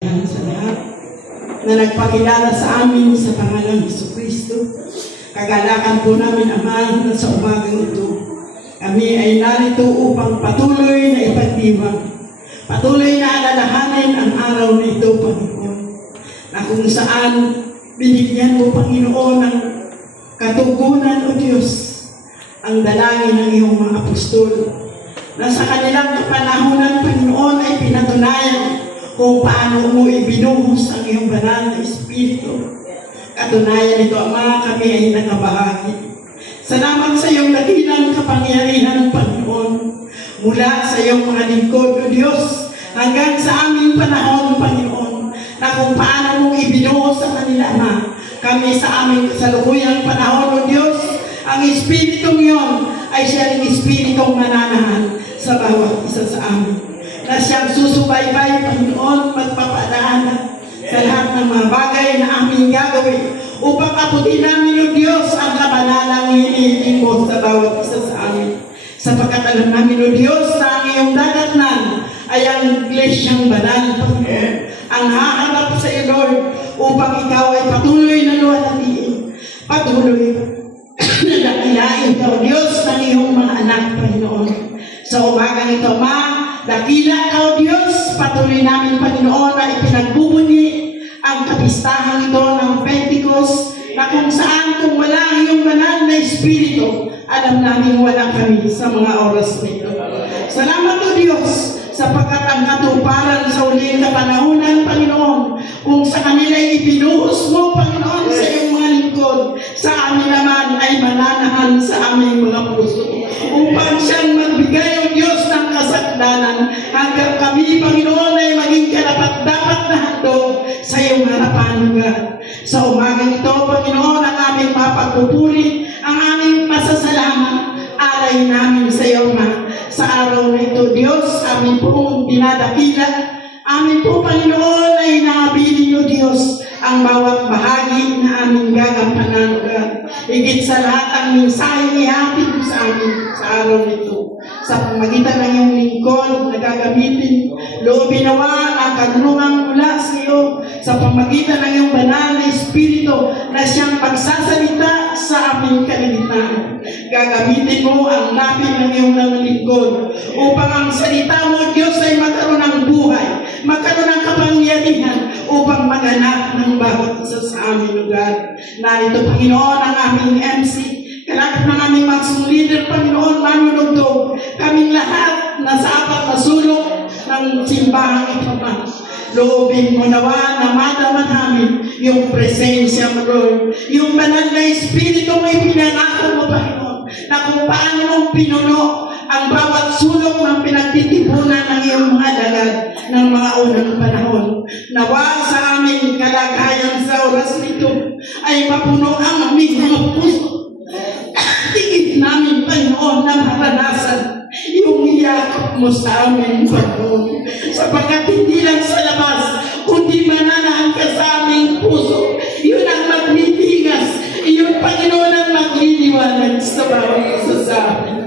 Sa lahat na nagpakilala sa amin sa pangalan ng Jesucristo, kagalakan po namin, Ama, na sa umagang ito, kami ay narito upang patuloy na ipagdiwang, patuloy na alalahanin ang araw na ito, Panginoon, na kung saan binigyan mo, Panginoon, ng katugunan, O Diyos, ang dalangin ng iyong mga apostol, na sa kanilang kapanahunan, Panginoon, ay pinatunayan kung paano mo ibinuhos ang iyong banal na Espiritu. Katunayan nito, Ama, kami ay nakabahagi. Salamat sa iyong dakilang kapangyarihan, Panginoon, mula sa iyong mga lingkod, O Diyos, hanggang sa aming panahon, Panginoon, na kung paano mo ibinuhos sa kanila, Ama, kami sa aming kasalukuyang panahon, O Diyos, ang Espiritong iyon ay siyang Espiritong mananahan sa bawat isa sa amin, na siyang susubaybay, Panginoon, magpapadaanan sa lahat ng mga bagay na aming gagawin upang abutin namin, O Diyos, ang kabanalang hinihiling mo sa bawat isa sa amin. Sapagkat alam namin, O Diyos, na ang iyong dadatnan ay ang iglesyang banal, Panginoon, ang hahanap sa iyo, Lord, upang ikaw ay patuloy na luwalhatiin, patuloy na dakilain ka, O Diyos, ng iyong mga anak, Panginoon. Sa umagang ito, Ma, dakila ka, O Diyos, patuloy namin, Panginoon, na ipinagbubunyi ang kapistahan ito ng Pentecost, na kung saan kung wala ang iyong banal na Espiritu, alam namin wala kami sa mga oras nito. Salamat, O Diyos, sapagkat ang katuparan sa uling kapanahunan, Panginoon, kung sa kanila ibinuhos mo, Panginoon, sa iyong mga lingkod, sa amin naman ay mananahan sa aming mga puso, upang siyang magbigay, O Diyos, ng kasagdanan, hanggang kami, Panginoon, ay maging karapat-dapat na handog sa iyong harapan, God. Sa umagang ito, Panginoon, ang aming mapagpupuri, ang aming masasalamat, alay namin sa iyo, Ma. Sa araw na ito, Diyos, amin pong dinadakila, amin po, Panginoon, ay nakabilin, O Diyos, ang bawat bahagi na aming gagampanan, God. Higit sa lahat ang mensaheng ihatid mo sa amin sa araw nito. Sa pamagitan ng iyong lingkod na gagamitin, loobin nawa ang kanlungan mula sa iyo sa pamagitan ng iyong banal na Espiritu na siyang pagsasalita sa aming kalimitan. Gagamitin mo ang lapid ng iyong lingkod upang ang salita mo, Diyos, ay magkaroon ng buhay, magkaroon ng kapangyarihan upang maganap ng bawat isa sa amin, lugar. Narito, Panginoon, ang aming MC, kalakip ng aming maximum leader, Panginoon, manunugtog, kaming lahat na sa apat na sulok ng simbahang ito, Ma. Loobin mo nawa na madama namin yung presensya mo, Lord. Yung banal na Espiritu mo ipinanako mo, Panginoon, na kung paano mong pinuno ang bawat sulok ng pinagtitipunan ng iyong mga dalag ng mga unang panahon. Nawa sa aming kalagayan sa oras nito ay mapuno ang aming mga puso. Tingin namin, Panginoon, na maranasan yung yakap mo sa amin, Panginoon. Sapagkat hindi lang sa labas, kundi mananahan ka sa aming puso. Yun ang magmitigas. Yun, Panginoon, ang magliliwanag sa bawat isa sa amin.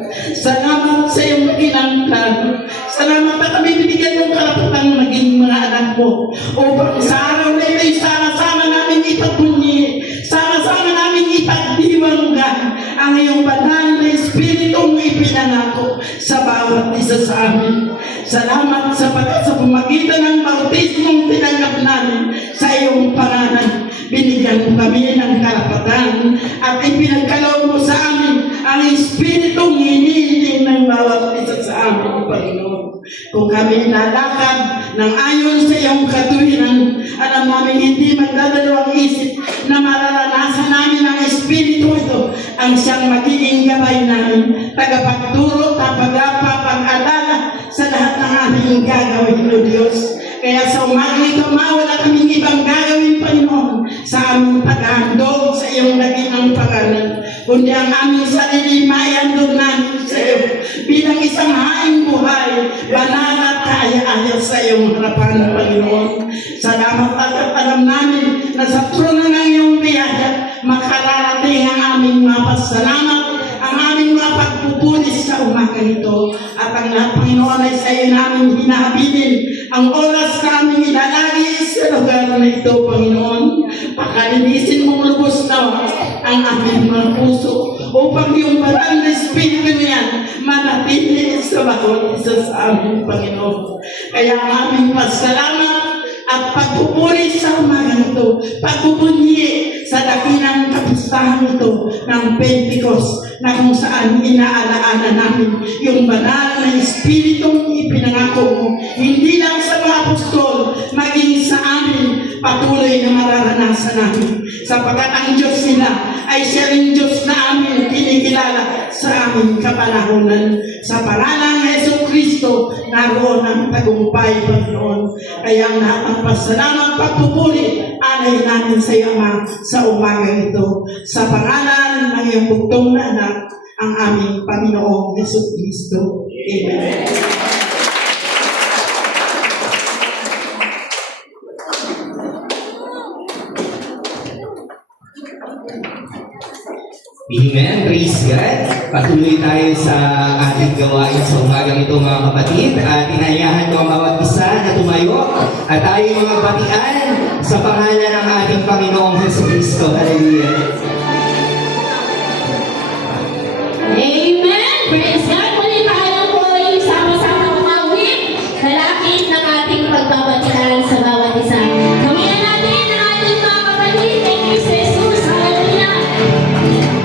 Salamat sa iyong maginang plano. Salamat na kami binigyan ng karapatang maging mga anak mo. Upang sa araw na ito'y sama-sama namin ipagbunyi, sama-sama namin ipagdiwanggan ang iyong banal na Espiritu mo ipinangako sa bawat isa sa amin. Salamat sapagkat sa pamagitan ng bautismong tinanggap namin sa iyong pangalan, binigyan mo kami ng karapatan at ipinagkaloob mo sa amin ang Espiritong hinihiling ng bawat isa sa amin, Panginoon. Kung kami lalakad ng ayon sa iyong katuwiran, alam namin hindi magdadalawang isip na mararanasan namin ang Espiritu ito ang siyang magiging gabay namin, tagapagturo, pag-alala sa lahat ng aming gagawin, O Diyos. Kaya sa umagang ito, wala kaming ibang gagawin, Panginoon, sa aming paghandog sa iyong naginang pangalan, kundi ang aming sarili maihandog namin sa iyo bilang isang haing buhay, banal at kaya-aya sa iyong harapan, Panginoon. Salamat at alam namin na sa trono ng iyong biyaya, makararating ang aming mga pasalamat, ang aming mga pagpupulis sa umagang ito. At ang lahat, Panginoon, ay sa iyo namin hinahabilin ang oras na aming ilalagay lugar na ito, Panginoon. Pakalinisin mong lubos na ang aming mga puso upang yung banal na Espiritu niyan manatili sa bawat isa sa aming Panginoon. Kaya ang aming pasalamat at pagpupuri sa umagang ito, pagpupuri sa dakilang kapistahan ito ng Pentecost na kung saan inaalaala namin yung banal na Espiritong ipinangako mo, hindi lang sa mga apostol, maging sa amin patuloy na mararanasan namin. Sapagkat ang Diyos nila ay siya rin Diyos na amin kinikilala sa aming kapanahonan. Sa pangalan ng Yesu Kristo, naroon ang tagumpay, Panginoon. Kaya ang lahat ng pasalamat, pagpupuri, alay namin sa iyo, Ama, sa umagang ito. Sa pangalan ng iyong bugtong na anak, ang aming Panginoong Yesu Kristo. Amen. Amen. Praise God. Patuloy tayo sa ating gawain sa umagang ito, mga kapatid. At inayahan ko ang bawat isa na tumayo at tayo mga batian sa pangalan ng ating Panginoong Jesucristo. Hallelujah. Amen! Praise God! Muli tayo po ay sama-sama umawit sa lakit ng ating pagbabatian sa bawat isa. Gamihan natin ang ating mga kapatid. Thank you, Jesus. Hallelujah! Amen!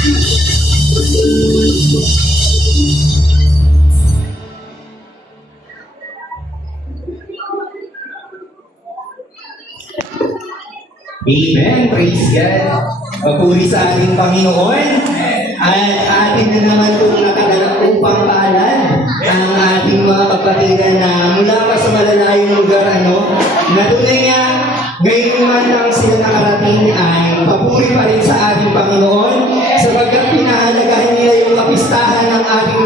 Amen. Praise God. Papuri sa ating Panginoon. At atin na naman itong nakadala upang paalan ang ating mga kapatiran na mula pa sa malalayong lugar, na tunay nga, ngayon man lang sila nakarating ay papuri pa rin sa ating Panginoon sapagkat pinahalagahan nila yung kapistahan ng ating